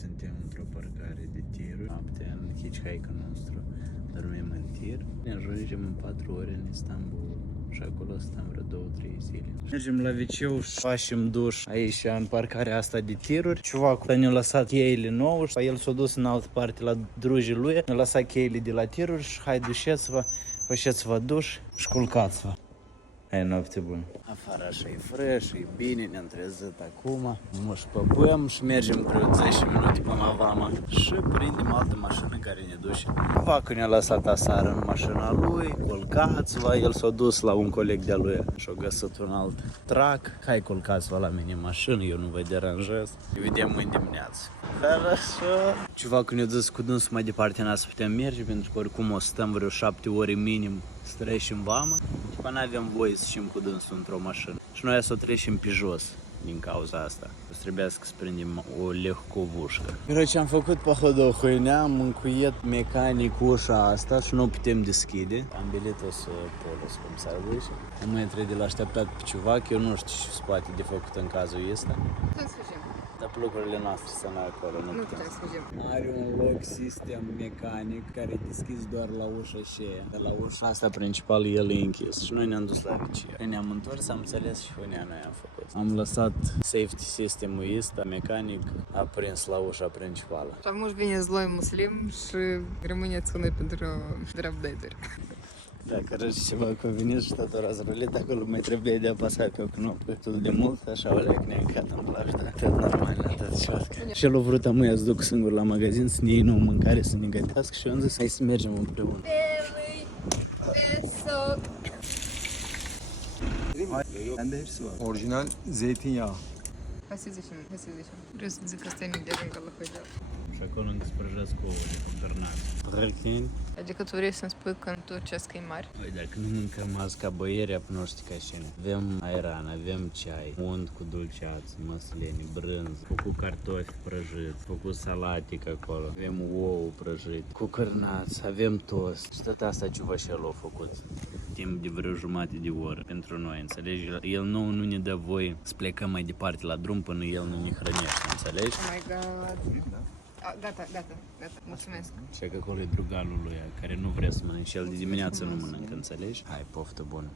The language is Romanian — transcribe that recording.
suntem într-o parcare de tiruri. Noaptea în hitchhiker nostru dormim în tir. Ne ajungem în 4 ore în Istanbul și acolo stăm vreo 2-3 zile. Mergem la wc și facem duș aici în parcarea asta de tiruri. Cuvacul ne-a lăsat cheile nouă și el s-a dus în altă parte la drujii lui. Ne-a lăsat cheile de la tiruri și hai dușeți-vă, faceți-vă duș și culcați-vă. Hai, noapte bună. Afară așa e fresh, e bine, ne-am trezit acum. Mă șpăpăm și mergem vreo 10 minute până la vama și prindem altă mașină care ne duce. Vacul ne-a lăsat aseară în mașina lui, culcați-vă, el s-a dus la un coleg de-a lui și-a găsit un alt trac. Hai, culcați-vă la mine în mașină, eu nu vă deranjez. Ne vedem mâine dimineață. Хорошо. Cuvacul ne-a zis cu dânsul mai departe n-a să putem merge, pentru că oricum o să stăm vreo 7 ore minim să trecem vama. După n-avem voie să ieșim cu dânsul într-o mașină. Și noi să o trecem pe jos din cauza asta. O să trebuiască să prindem o lehcovușcă. Короче, am făcut походу хуйня, am încuiet mecanic ușa asta și nu o putem deschide. Am biletul să polus, cum s-ar zice. Am trebuie de l-așteptat pe ciuvac, eu nu știu ce se poate de făcut în cazul ăsta. Să sfârșim. Dar lucrurile noastre sunt acolo, nu putem să sfârșim. Are un loc sistem mecanic care e deschis doar la ușa aceea. De la ușa asta principal el e închis și noi ne-am dus la vicier. Ne-am întors, am înțeles și unea noi am făcut. Am lăsat safety system-ul ăsta mecanic aprins la ușa principală. Și amuși vine zloi muslim și rămâneți cu noi pentru update-uri. Da, короче, ceva că a venit și tot a răzrălit acolo, mai trebuie de apăsat pe o knopcă destul de mult, așa o leac neîncat în plaj, dar tot normal, tot șoatcă. Și el a vrut amuia să duc singur la magazin, să ne iei nouă mâncare, să ne gătească și eu am zis, hai să mergem împreună. Orijinal zeytinyağı. Hai să zicem. Vreau să zic că ăsta e mic de rângă la făideală. Și acolo încă sprăjesc ouăle cu gărnați. Hrăchini. Adică tu vrei să-mi spui că în Turcia e mare? Păi dacă nu mâncăm azi ca băierii, nu știi ca cine. Avem airan, avem ceai, unt cu dulceață, măsleni, brânză, cu cartofi prăjiți, cu salatic acolo. Avem ou prăjit, cu cărnați, avem tost. Și tot asta ciuvașelul a făcut timp de vreo jumătate de oră pentru noi, înțelegi? El nu ne dă voie să plecăm mai departe la drum până el nu ne hrănește, înțelegi? Oh my god. Gata. Mulțumesc. Și că acolo e drugalul lui care nu vrea să mănânce, el de dimineață nu mănâncă, înțelegi? Hai, poftă bună!